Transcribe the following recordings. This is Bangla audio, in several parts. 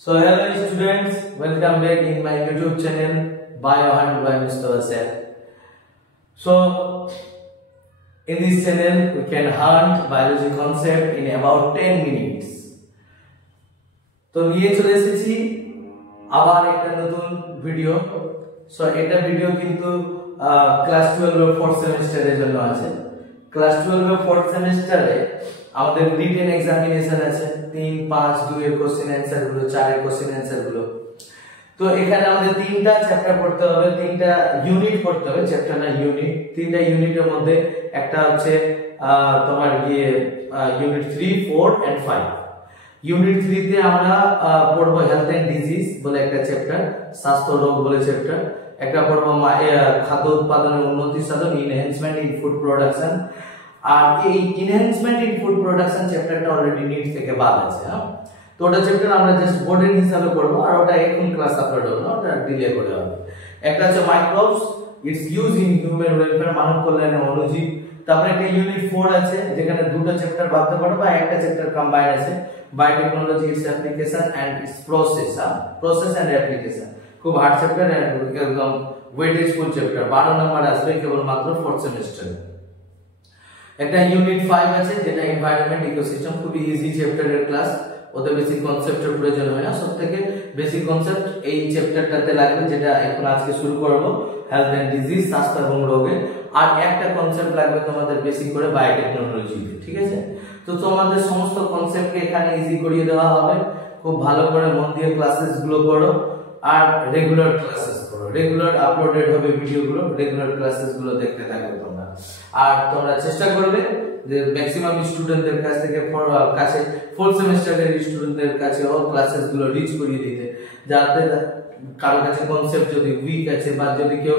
So hello students, welcome back in my YouTube channel Biohunt by Mr. Asad. So in this channel we can hunt biology concept in about 10 minutes. তো নিয়ে চলে এসেছি আবার একটা নতুন ভিডিও। সো এটা ভিডিও কিন্তু ক্লাস 12 এর 4th সেমিস্টারের জন্য আছে। ক্লাস 12 এর 4th সেমিস্টারে আমাদের রিটেন এক্সামিনেশন আছে 3, 5, 2 এর কোশ্চেন অ্যানসার গুলো, 4 এর কোশ্চেন অ্যানসার গুলো। তো এখানে আমাদের তিনটা চ্যাপ্টার পড়তে হবে, তিনটা ইউনিট পড়তে হবে, চ্যাপ্টার না ইউনিট। তিনটা ইউনিটের মধ্যে একটা হচ্ছে তোমার ইউনিট 3, 4 এন্ড 5। ইউনিট 3 তে আমরা পড়বো হেলথ এন্ড ডিজিজ বলে একটা চ্যাপ্টার, স্বাস্থ্য রোগ বলে চ্যাপ্টার। একটা পড়বো খাদ্য উৎপাদনের উন্নতি সাধন, এনহ্যান্সমেন্ট ইন ফুড প্রোডাকশন। আর এই এনহ্যান্সমেন্ট ইন ফুড প্রোডাকশন চ্যাপ্টারটা অলরেডি নিট থেকে বাদ আছে। তো ওটা চ্যাপ্টার আমরা জাস্ট বোর্ডের হিসাবে পড়বো, আর ওটা এখন ক্লাস আপলোড হবে না, ওটা ডিলে করে হবে। একটা হচ্ছে microbes, its use in human welfare, মানব কল্যাণে অণুজীব। তারপরে একটা ইউনিট 4 আছে যেখানে দুটো চ্যাপ্টার বাদ পড়বে, আর একটা চ্যাপ্টার কম্বাইন্ড আছে, biotechnology, its application and its process and application. খুব হার্ড চ্যাপ্টার, একদম ওয়েটেজ ফুল চ্যাপ্টার, 12 নাম্বার আসবে কেবল মাত্র 4th সেমিস্টারে। একটা ইউনিট 5 আছে যেটা এনভায়রনমেন্ট ইকোসিস্টেম, খুবই ইজি চ্যাপ্টারের ক্লাস, ওতে বেশি কনসেপ্টের প্রয়োজন হয় না। সবথেকে বেশি কনসেপ্ট এই চ্যাপ্টারটাতে লাগবে, যেটা এখন আজকে শুরু করব, হেলথ এন্ড ডিজিজ, স্বাস্থ্য এবং রোগে। আর একটা কনসেপ্ট লাগবে তোমাদের বেশি করে বায়োটেকনোলজি, ঠিক আছে? তো তোমাদের সমস্ত কনসেপ্টকে এখানে ইজি করিয়ে দেওয়া হবে। খুব ভালো করে মন দিয়ে ক্লাসেস গুলো করো, আর রেগুলার ক্লাসেস করো। রেগুলার আপলোডেড হবে ভিডিওগুলো, রেগুলার ক্লাসেস গুলো দেখতে থাকো তোমরা। আর তোমরা চেষ্টা করবে যে ম্যাক্সিমাম স্টুডেন্টদের কাছে 4th সেমিস্টারের স্টুডেন্টদের কাছে ও ক্লাসেস গুলো রিচ করিয়ে দিতে, যাতে কারোর কাছে কনসেপ্ট যদি উইক আছে বা যদি কেউ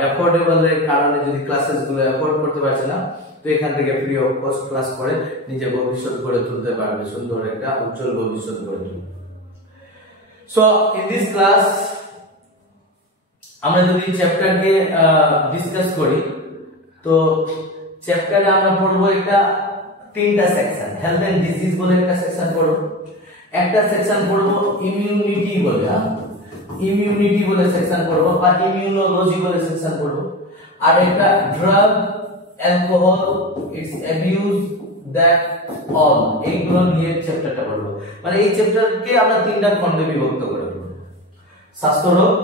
অ্যাফোর্ডেবল এর কারণে যদি ক্লাসেস গুলো অ্যাফোর্ড করতে পারছে না, তো এখান থেকে ফ্রি অফ কস্ট ক্লাস করে নিজের ভবিষ্যৎ গড়ে তুলতে পারবে, সুন্দর একটা উজ্জ্বল ভবিষ্যৎ গড়ে তুলবে। সো ইন দিস ক্লাস আমরা যদি চ্যাপ্টারকে ডিসকাস করি, তো চ্যাপ্টারে আমরা পড়বো একটা তিনটা সেকশন। হেলথ এন্ড ডিজিজ বলে একটা সেকশন পড়বো, একটা সেকশন পড়বো ইমিউনিটি বলে, ইমিউনিটি বলে সেকশন পড়বো, বা ইমিউনোলজি বলে সেকশন পড়বো। আর একটা drug, alcohol, it's abuse, that all, এইগুলো নিয়ে চ্যাপ্টারটা পড়বো। মানে এই চ্যাপ্টারকে আমরা তিনটা খণ্ডে বিভক্ত করে পড়বো: স্বাস্থ্য রোগ,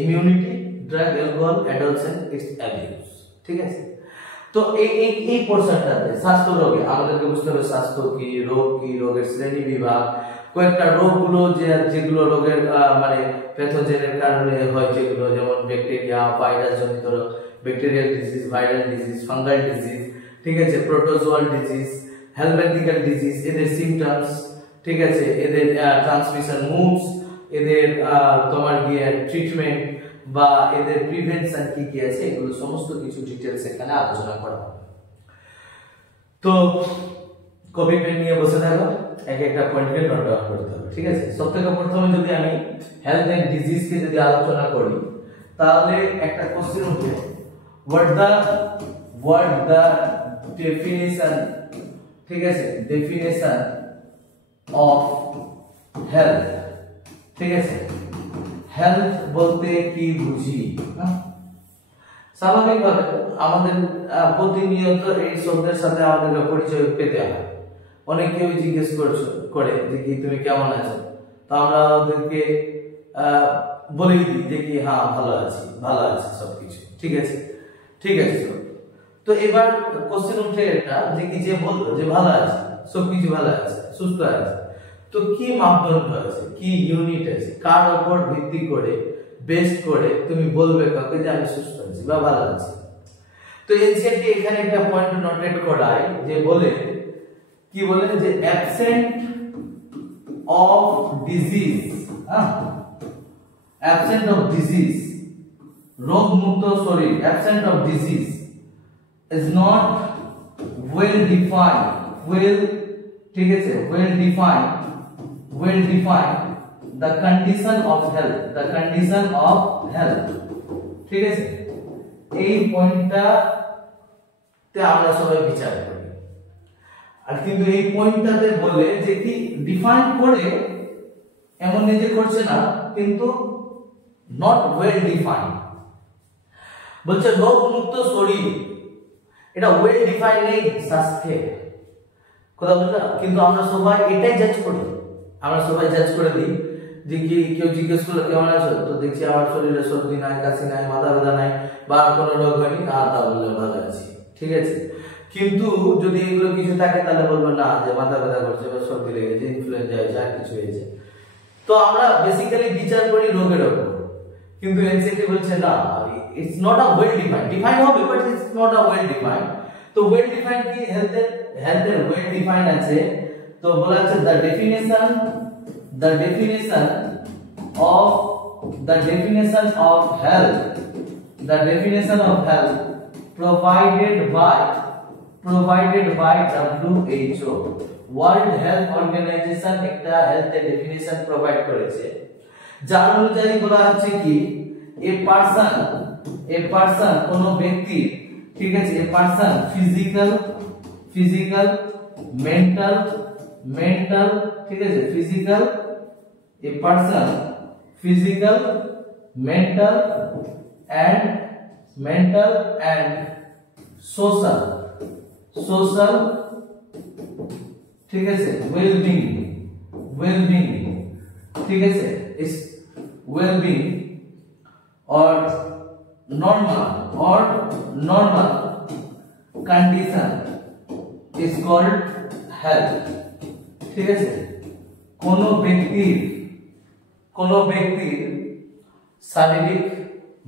immunity, drug, alcohol, adolescent, its abuse, ঠিক আছে? তো এই পোরশনটাতে স্বাস্থ্য রোগে আমাদেরকে বুঝতে হবে স্বাস্থ্য কি, রোগ কি, রোগের শ্রেণী বিভাগ, কয়েকটা রোগগুলো যেগুলো রোগের মানে প্যাথোজেনের কারণে হয়, যেগুলো যেমন ব্যাকটেরিয়া, ভাইরাস জনিত রোগ, bacterial disease, viral disease, fungal disease, ঠিক আছে, প্রোটোজোয়াল ডিজিজ, হেলমেন্থিক্যাল ডিজিজ, এদের সিম্পটমস, ঠিক আছে, এদের ট্রান্সমিশন মুডস, এদের তোমার ট্রিটমেন্ট বা এদের প্রিভেনশন কি কি আছে, এগুলো সমস্ত কিছু ডিটেইলস এখানে আলোচনা করা হবে। তো কপি পেন নিয়ে বসে থাকো, এক একটা পয়েন্টকে নোট ডাউন করতে হবে, ঠিক আছে? সবথেকে প্রথমে যদি আমি হেলথ এন্ড ডিজিজ কে যদি আলোচনা করি, তাহলে একটা কোশ্চেন উঠে, হোয়াট দা ডেফিনিশন, ঠিক আছে, ডেফিনিশন অফ হেলথ, ঠিক আছে? হেলথ বলতে কি বুঝি? স্বাভাবিকভাবে আমাদের প্রতিনিয়ত এই শব্দের সাথে আমাদের পরিচয় পেতে হয়। অনেকেই জিজ্ঞেস করে যে কি তুমি কেমন আছো, তো আমরা ওদেরকে বলেই দিই যে কি হ্যাঁ ভালো আছি সবকিছু ঠিক আছে, ঠিক আছে। তো এবার কোশ্চেন উঠে এটা যে কি, যে বলতো যে ভালো আছে, সবকিছু ভালো আছে, সুস্থ আছে, তো কি মাপদণ্ড আছে, কি ইউনিট আছে, কার উপর ভিত্তি করে, বেস করে তুমি বলবে কাউকে যে আমি সুস্থ আছি বা ভালো আছি? তো এনসিআরটি এখানে একটা পয়েন্ট নোটেট করায়, যে বলে কি বলে যে absent of disease, absent of disease, রোগ মুক্ত শরীর, absent of disease is not well defined, ঠিক আছে, well defined the condition of health, ঠিক আছে? এই পয়েন্টটা তে আমরা সবাই বিচার করি, আর কিন্তু এই পয়েন্টটাতে বলে যে কি ডিফাইন করে এমন নিজে করছে না, কিন্তু নট ওয়েল ডিফাইন্ড। বলছে রোগ মুক্ত শরীর, এটা ওয়েল ডিফাইন্ড নেই স্বাস্থ্যে, কথা বুঝলা? কিন্তু আমরা সবাই এটাই জাজ করি, আমরা সবাই জাজ করে দিই যে কি কেউ জিজ্ঞেস করলো কেমন আছো, তো দেখছি আমার শরীরে সর্দি নাই, কাশি নাই, মাথা ব্যথা নাই, বা কোনো রোগ হয়নি, তা বললে ভালো আছি, ঠিক আছে। কিন্তু যদি এগুলো কিছু থাকে তাহলে বলবো না যে মাথা ব্যথা করছে বা সর্দি লেগেছে, ইনফ্লুয়েঞ্জা হয়েছে, আর কিছু হয়েছে। তো আমরা বেসিক্যালি বিচার করি রোগের উপর, কিন্তু এনসিটি বলছে না, it's not a well defined, define হবে but it's not a well defined. তো ওয়েল ডিফাইন্ড কি, হেলথের ওয়েল ডিফাইন্ড আছে। তো বলা আছে the definition of health provided by WHO, World Health Organization একটা হেলথের ডেফিনেশন প্রোভাইড করেছে, যার অনুযায়ী বলা হচ্ছে কি এ পারসন কোন ব্যক্তি, ঠিক আছে, এ পারসন ফিজিক্যাল মেন্টাল, ঠিক আছে, a person physical mental and social, ঠিক আছে, well-being, ঠিক আছে, is well-being or normal condition is called health, ঠিক আছে। কোন ব্যক্তির শারীরিক,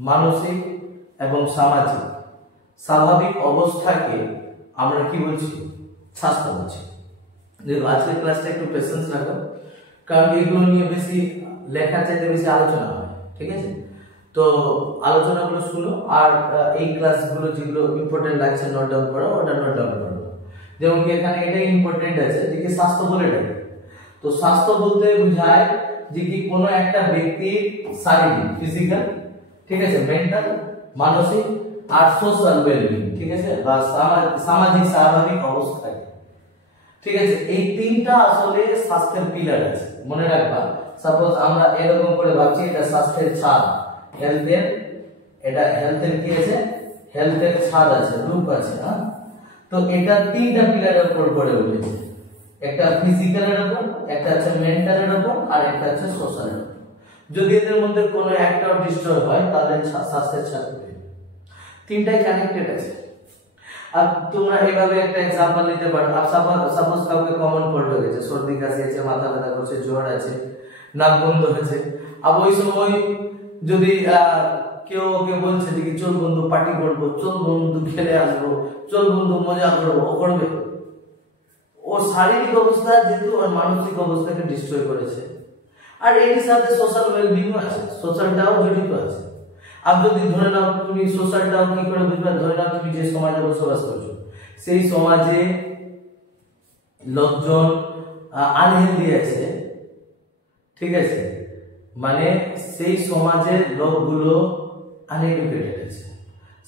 মানসিক এবং সামাজিক স্বাভাবিক অবস্থাকে আমরা কি বলছি, স্বাস্থ্য বলছি। দেখো আজকের ক্লাসটা একটু পেশেন্স রাখো, কারণ এগুলো নিয়ে বেশি লেখা চাইতে বেশি আলোচনা হয়, ঠিক আছে। তো আলোচনাগুলো শুনো, আর এই ক্লাসগুলো যেগুলো ইম্পর্টেন্ট লাগছে নোট ডাউন করো, ওটা নোট ডাউন করো। যেমন কি এখানে এটাই ইম্পর্টেন্ট আছে যে কি স্বাস্থ্য বলে ডাকে। তো স্বাস্থ্য বলতে বোঝায় যে কি কোনো একটা ব্যক্তির শারীরিক, ফিজিক্যাল, ঠিক আছে, মেন্টাল, মানসিক আর সোশ্যাল ওয়েলবিং, ঠিক আছে, বা সামাজিক স্বাভাবিক অবস্থা, ঠিক আছে। এই তিনটা আসলে স্বাস্থ্যের পিলার আছে, মনে রাখবা। সাপোজ আমরা এরকম করে ভাবছি এটা স্বাস্থ্যের ছাদ, হেলথের কি আছে, হেলথের ছাদ আছে, রূপ আছে, হ্যাঁ। তো এটা তিনটা পিলারের উপর গড়ে উঠেছে, একটা ফিজিক্যালের উপর, একটা আছে মেন্টালের উপর, আর একটা আছে সোশ্যালের উপর। যদি এদের মধ্যে কোনো একটা ডিস্টার্ব হয় তাহলে স্বাস্থ্যের ছাদ হবে। তিনটাই কানেক্টেড আছে। আর তোমরা এইভাবে একটা एग्जांपल নিতে পারো। সাপোজ কাউকে কমন কোল্ড হয়ে গেছে, সর্দি কাশি আছে, মাথা ব্যথা করছে, জ্বর আছে, নাক বন্ধ হয়েছে। আর ওই সময় যদি কেউ ওকে বলছে যে চল বন্ধু পার্টি করবো, চল বন্ধু খেলে আসবো, চল বন্ধু মজা করবো, ও করবে? ওর শারীরিক অবস্থা যেহেতু ওর মানসিক অবস্থাকে ডিস্ট্রয় করেছে। আর এর সাথে সোশ্যাল ওয়েলবিং আছে, সোশ্যালটাও জড়িত আছে। আর যদি ধরে নাও তুমি সোশ্যালটাও কি করে বুঝবে, ধরে নাও তুমি যে সমাজে বসবাস করছো সেই সমাজে লোকজন আনহেলদি আছে, ঠিক আছে, মানে সেই সমাজের লোকগুলো আনএডুকেটেড আছে।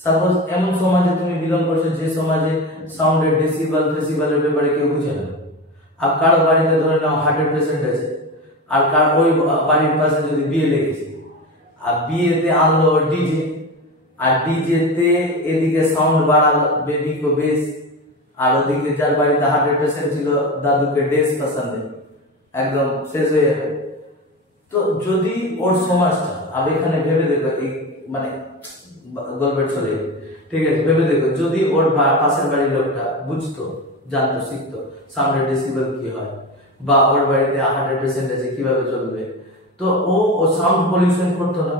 সাপোজ এমন সমাজে তুমি বিলং করছো যে সমাজে সাউন্ডের ডেসিবেলের ব্যাপারে কেউ বুঝে না। আর কারো বাড়িতে ধরে নাও হার্টের পেশেন্ট আছে, আর কার ওই বাড়ির পাশে যদি বিয়ে লেগেছে, আর বিয়েতে আনলো ডিজে, আর ডিজেতে এদিকে সাউন্ড বাড়ালো বেবি কো বেস, আর ওদিকে যার বাড়িতে হার্টের পেশেন্ট ছিল দাদুকে ডেস পছন্দ, একদম শেষ হয়ে যাবে। তো যদি ওর সমাজটা, अब এখানে ভেবে দেখো, এই মানে গল্পের চলে, ঠিক আছে, ভেবে দেখো যদি ওর পাশের বাড়ির লোকটা বুঝতো, জানতো, শিখতো সাউন্ডের ডেসিবেল কি হয়, বা ওর বাড়িতে হার্টের পেশেন্ট আছে কিভাবে চলবে, তো ও সাউন্ড পলিউশন করতো না।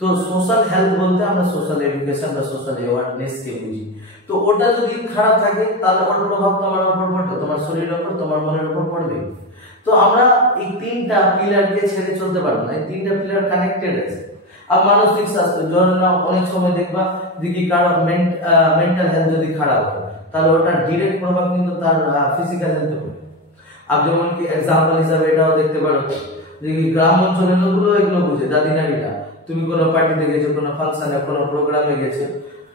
তো সোশ্যাল হেলথ বলতে আমরা সোশ্যাল এডুকেশন বা সোশ্যাল অ্যাওয়ারনেস কে বুঝি। তো ওটা যদি খারাপ থাকে তাহলে ওর প্রভাব তোমার উপর পড়বে, তোমার শরীরের উপর, তোমার মনের উপর পড়বে। তো আমরা এই তিনটা পিলারকে ছেড়ে চলতে পারবো না, এই তিনটা পিলার কানেক্টেড আছে। আর মানসিক স্বাস্থ্য, ধরুন না অনেক সময় দেখবা যদি কারো মেন্টাল হেলথ যদি খারাপ হয় তাহলে ওটার ডিরেক্ট প্রভাব কিন্তু তার ফিজিক্যাল হেলথে পড়ে। আর যেমন কি এক্সাম্পল হিসাবে এটাও দেখতে পারো যে গ্রাম অঞ্চলের লোকগুলো এগুলো বুঝে, দাদি নারীরা, তুমি কোনো পার্টিতে গেছো, কোনো ফাংশনে, কোনো প্রোগ্রামে গেছো,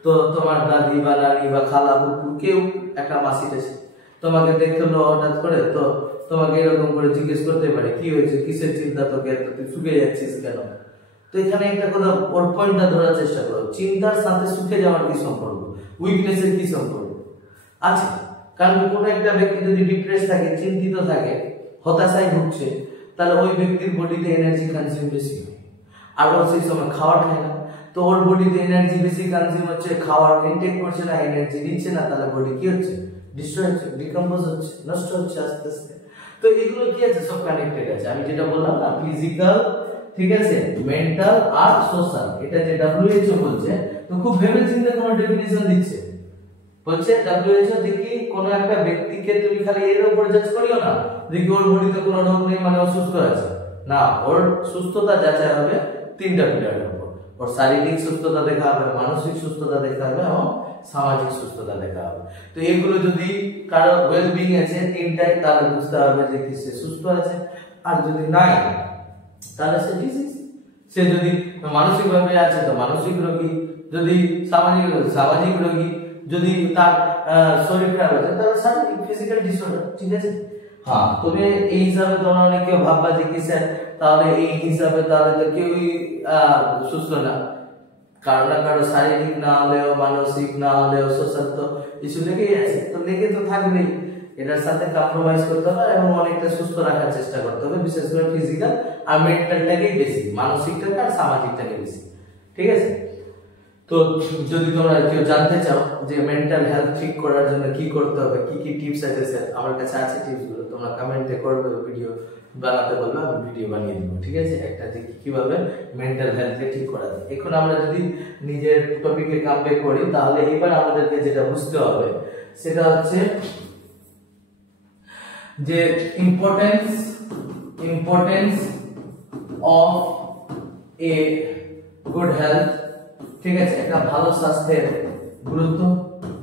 তো তোমার দাদি বা নানি বা খালা ফুফু কেউ একটা মাসি এসে তোমাকে দেখতে হলো হঠাৎ করে, তো তোমাকে এরকম করে জিজ্ঞেস করতে পারে কি হয়েছে, কিসের চিন্তা তোকে, এত তুই শুকে যাচ্ছিস কেন। তো এখানে একটা কথা ওর পয়েন্টটা ধরার চেষ্টা করো, চিন্তার সাথে শুকে যাওয়ার কি সম্পর্ক, উইকনেসের কি সম্পর্ক আছে। কারণ কোনো একটা ব্যক্তি যদি ডিপ্রেস থাকে, চিন্তিত থাকে, হতাশায় ভুগছে, তাহলে ওই ব্যক্তির বডিতে এনার্জি কনজিউম বেশি হয়, আর ও সেই সময় খাবার খায় না। তো ওর বডিতে এনার্জি বেশি কনজিউম হচ্ছে, খাবার ইনটেক করছে না, এনার্জি নিচ্ছে না, তাহলে বডি কি হচ্ছে, ডিস্ট্রয় হচ্ছে, ডিকম্পোজ হচ্ছে, নষ্ট হচ্ছে আস্তে আস্তে। তো এগুলো কি আছে, সব কানেক্টেড আছে। আমি যেটা বললাম না, ফিজিক্যাল, ঠিক আছে, মেন্টাল আর সোশ্যাল, এটা যে WHO বলছে, তো খুব ভেবে চিন্তে কোনো ডেফিনিশন দিচ্ছে। বলছে WHO দেখি কোন একটা ব্যক্তিকে তুমি খালি এর উপর জাজ করিও না, দেখি ওর বডিতে কোনো রোগ নেই মানে অসুস্থ আছে না। ওর সুস্থতা যাচাই হবে তিনটা পিলারের উপর, ওর শারীরিক সুস্থতা দেখা হবে, মানসিক সুস্থতা দেখা হবে এবং সামাজিক সুস্থতা দেখা হবে। তো এগুলো যদি কারো ওয়েলবিং আছে তিনটাই, তাহলে বুঝতে হবে যে কি সে সুস্থ আছে। আর যদি নাই তাহলে সে ডিজিজ। সে যদি মানসিক ভাবে আছে তো মানসিক রোগী, যদি সামাজিক রোগী, যদি তার শরীর খারাপ আছে তাহলে শারীরিক ফিজিক্যাল ডিসঅর্ডার, ঠিক আছে। হ্যাঁ, তবে এই হিসাবে তোমরা অনেকে ভাববা যে কি স্যার তাহলে এই হিসাবে তাহলে তো কেউই সুস্থ না, কারো না কারো শারীরিক না হলেও মানসিক না হলেও সোশ্যাল তো ইস্যু লেগেই আছে, তো লেগে তো থাকবেই। এটার সাথে কম্প্রোমাইজ করতে হবে এবং অনেকটা সুস্থ রাখার চেষ্টা করতে হবে, বিশেষ করে ফিজিক্যাল আর মেন্টালটাকেই বেশি, মানসিকটাকে আর সামাজিকটাকে বেশি, ঠিক আছে। তো যদি তোমরা কেউ জানতে চাও যে মেন্টাল হেলথ ঠিক করার জন্য কি করতে হবে, কি কি টিপস আছে, স্যার আমার কাছে আছে টিপস গুলো, তোমরা কমেন্টে করবে, ভিডিও বানাতে বলবে, আমি ভিডিও বানিয়ে দেবো, ঠিক আছে, একটা যে কিভাবে মেন্টাল হেলথকে ঠিক করা যায়। এখন আমরা যদি নিজের টপিকে কামব্যাক করি, তাহলে এবার আমাদেরকে যেটা বুঝতে হবে সেটা হচ্ছে যে importance of a good health, ঠিক আছে, একটা ভালো স্বাস্থ্যের গুরুত্ব।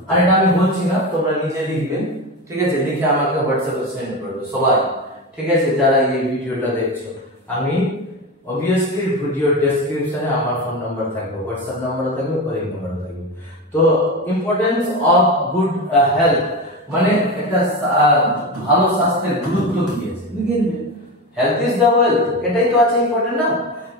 আর এটা আমি বলছি না, তোমরা নিজে লিখবেন, ঠিক আছে, লিখে আমাকে হোয়াটসঅ্যাপে সেন্ড করবে সবাই, ঠিক আছে, যারা এই ভিডিওটা দেখছো। আমি অবভিয়াসলি ভিডিও ডেসক্রিপশনে আমার ফোন নাম্বার থাকবে, হোয়াটসঅ্যাপ নাম্বারও থাকবে, কলিং নাম্বারও থাকবে। তো ইম্পর্টেন্স অফ গুড হেলথ মানে একটা ভালো স্বাস্থ্যের গুরুত্ব কি আছে লিখে দিবেন। হেলথ ইজ দ্য ওয়েলথ, এটাই তো আছে ইম্পর্টেন্ট না।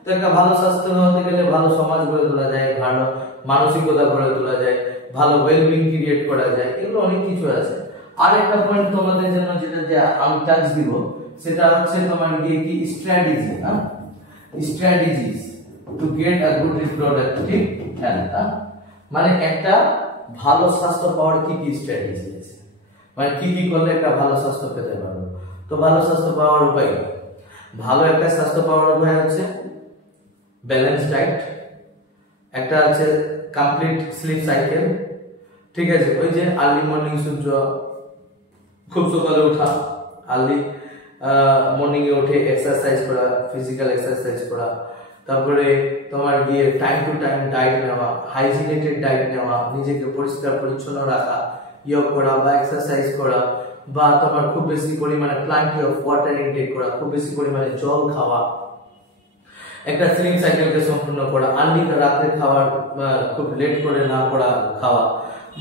তো একটা ভালো স্বাস্থ্য হতে গেলে ভালো সমাজ গড়ে তোলা যায়, ভালো মানসিকতা গড়ে তোলা যায়, ভালো ওয়েলবিং ক্রিয়েট করা যায়, এগুলো অনেক কিছু আছে। আর একটা পয়েন্ট তোমাদের জন্য যেটা যে আমি টাচ দিব, সেটা হচ্ছে তোমার কি স্ট্র্যাটেজি, হ্যাঁ, strategies to get a good reproductive health. মানে একটা ভালো স্বাস্থ্য পাওয়ার কি কি স্ট্র্যাটেজি আছে, মানে কি কি করলে একটা ভালো স্বাস্থ্য পেতে পারবো। তো ভালো স্বাস্থ্য পাওয়ার উপায়, ভালো একটা স্বাস্থ্য পাওয়ার উপায় হচ্ছে ব্যালেন্স ডায়েট, একটা আছে কমপ্লিট স্লিপ সাইকেল, ঠিক আছে, ওই যে আর্লি মর্নিং সূর্য, খুব সকালে ওঠা, আর্লি মর্নিং এ উঠে এক্সারসাইজ করা, ফিজিক্যাল এক্সারসাইজ করা, তারপরে তোমার গিয়ে টাইম টু টাইম ডায়েট নেওয়া, হাইজিনেটেড ডায়েট নেওয়া, নিজেকে পরিষ্কার পরিচ্ছন্ন রাখা, যোগ করা বা এক্সারসাইজ করা, বা তোমার খুব বেশি পরিমাণে প্লান্টি অফ ওয়াটার ইনটেক করা, খুব বেশি পরিমাণে জল খাওয়া, একটা স্লিপ সাইকেলকে সম্পূর্ণ করা, আর্লি রাতে খাবার খুব লেট করে না করা খাওয়া,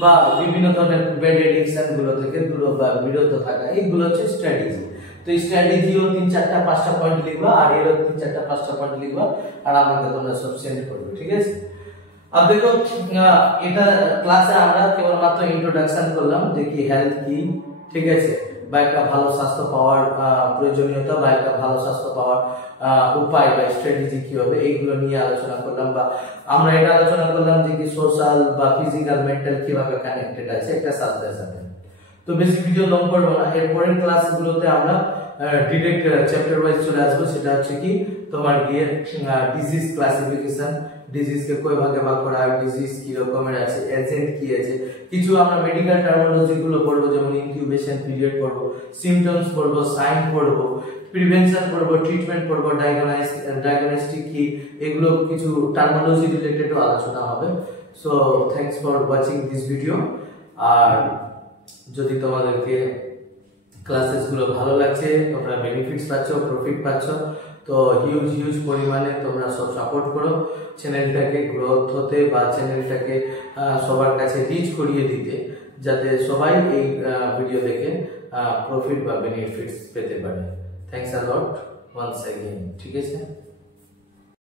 বা বিভিন্ন ধরনের ব্যাড এডিকশন গুলো থেকে বিরত থাকা, এইগুলো হচ্ছে স্ট্র্যাটেজি। তো এই স্ট্র্যাটেজিও 3-4-5টা পয়েন্ট লিখবা, আর এরও 3-4-5টা পয়েন্ট লিখবা, আর আমাকে তোমরা সব সেন্ড করবে, ঠিক আছে। আর দেখো এটা ক্লাসে আমরা কেবলমাত্র ইন্ট্রোডাকশন করলাম যে কি হেলথ কি, ঠিক আছে, বা একটা ভালো স্বাস্থ্য পাওয়ার প্রয়োজনীয়তা, বা একটা ভালো স্বাস্থ্য পাওয়ার উপায় বা স্ট্র্যাটেজি কি হবে, এইগুলো নিয়ে আলোচনা করলাম। বা আমরা এটা আলোচনা করলাম যে কি সোশ্যাল বা ফিজিক্যাল মেন্টাল কিভাবে কানেক্টেড আছে একটা স্বাস্থ্যের সাথে। তো বেশি ভিডিও লং করবো না, এর পরের ক্লাসগুলোতে আমরা ডিরেক্ট চ্যাপ্টার ওয়াইজ চলে আসবো। সেটা হচ্ছে কি তোমার গিয়ে ডিজিজ ক্লাসিফিকেশন, ডিজিজ কে কয় ভাগে ভাগ করা হয়, ডিজিজ কি রকমের আছে, এজেন্ট কি আছে, কিছু আমরা মেডিকেল টার্মিনোলজি গুলো পড়বো, যেমন ইনকিউবেশন পিরিয়ড পড়বো, সিম্পটমস পড়বো, সাইন পড়বো, প্রিভেনশন পড়বো, ট্রিটমেন্ট পড়বো, ডায়াগনস্টিক কি, এগুলো কিছু টার্মিনোলজি রিলেটেড আলোচনা হবে। So thanks for watching this video. আর যদি তোমাদেরকে ক্লাসেস গুলো ভালো লাগছে, তোমরা বেনিফিটস পাচ্ছ, প্রফিট পাচ্ছ, তো হিউজ পরিমাণে তোমরা সব সাপোর্ট করো চ্যানেলটাকে গ্রোথ হতে, বা চ্যানেলটাকে সবার কাছে রিচ করিয়ে দিতে, যাতে সবাই এই ভিডিও দেখে প্রফিট বা বেনিফিটস পেতে পারে। Thanks a lot once again, ঠিক আছে।